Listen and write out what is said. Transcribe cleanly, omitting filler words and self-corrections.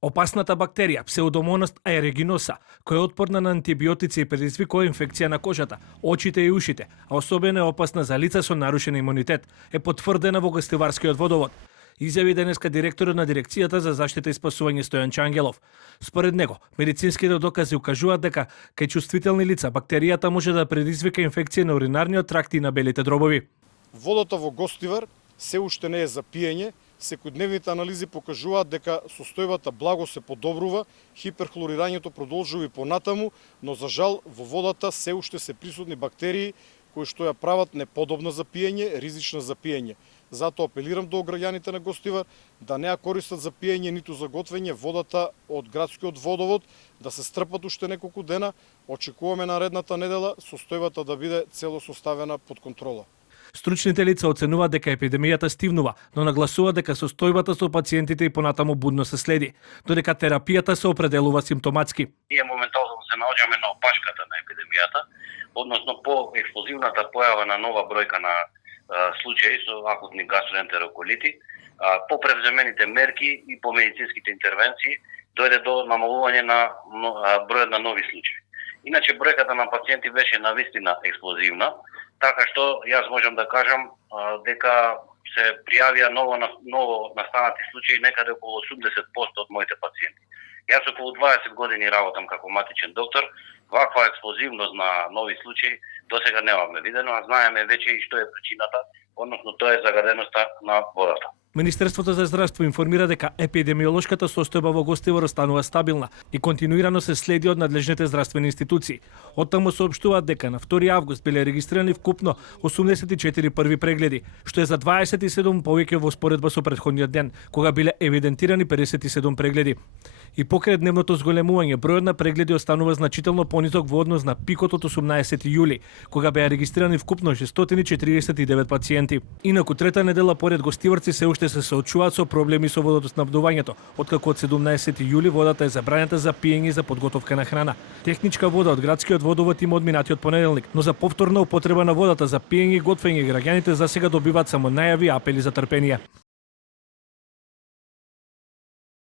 Опасната бактерија Pseudomonas aeruginosa, која е отпорна на антибиотици и предизвикува инфекција на кожата, очите и ушите, а особено е опасна за лица со нарушен имунитет, е потврдена во гостиварскиот водовод. Изјави денеска директорот на дирекцијата за заштита и спасување Стојан Чангелов. Според него, медицинските докази укажуваат дека кај чувствителни лица бактеријата може да предизвика инфекција на уринарниот тракт и на белите дробови. Водата во Гостивар се уште не е за пиење. Секојдневните анализи покажуваат дека состојбата благо се подобрува, хиперхлорирањето продолжува и понатаму, но за жал во водата се уште се присутни бактерии кои што ја прават неподобна за пиење, ризична за пиење. Затоа апелирам до граѓаните на Гостивар да не ја користат за пиење ниту за готвење водата од градскиот водовод, да се стрпат уште неколку дена. Очекуваме наредната недела состојбата да биде целосно ставена под контрола. Стручните лица оценуваат дека епидемијата стивнува, но нагласуваат дека состојбата со пациентите и понатаму будно се следи, додека терапијата се определува симптоматски. Ние моментално се наоѓаме на опашката на епидемијата, односно по експлозивната појава на нова бројка на случаи со акутни гастроентероколити, по превземените мерки и по медицинските интервенции дојде до намалување на бројот на нови случаи. Иначе бројката на пациенти беше навистина експлозивна, така што јас можам да кажам дека се пријавија ново настанати случаи некаде околу 80% од моите пациенти. Јас околу 20 години работам како матичен доктор, ваква експлозивност на нови случаи досега немаме видено, а знаеме веќе и што е причината, односно тоа е загаденоста на водата. Министерството за здравство информира дека епидемиолошката состојба во Гостивар останува стабилна и континуирано се следи од надлежните здравствени институции. Оттаму соопштуваат дека на 2 август биле регистрирани вкупно 84 први прегледи, што е за 27 повеќе во споредба со претходниот ден, кога биле евидентирани 57 прегледи. И покрај дневното зголемување, бројот на прегледи останува значително понизок во однос на пикот од 18 јули, кога беа регистрирани вкупно 649 пациенти. Инаку трета недела поред гостиварци се уште се соочуваат со проблеми со водоснабдувањето, откако од 17 јули водата е забранета за пиење и за подготовка на храна. Техничка вода од градскиот водовод има од минатиот понеделник, но за повторна употреба на водата за пиење и готвење граѓаните засега добиваат само најави и апели за трпение.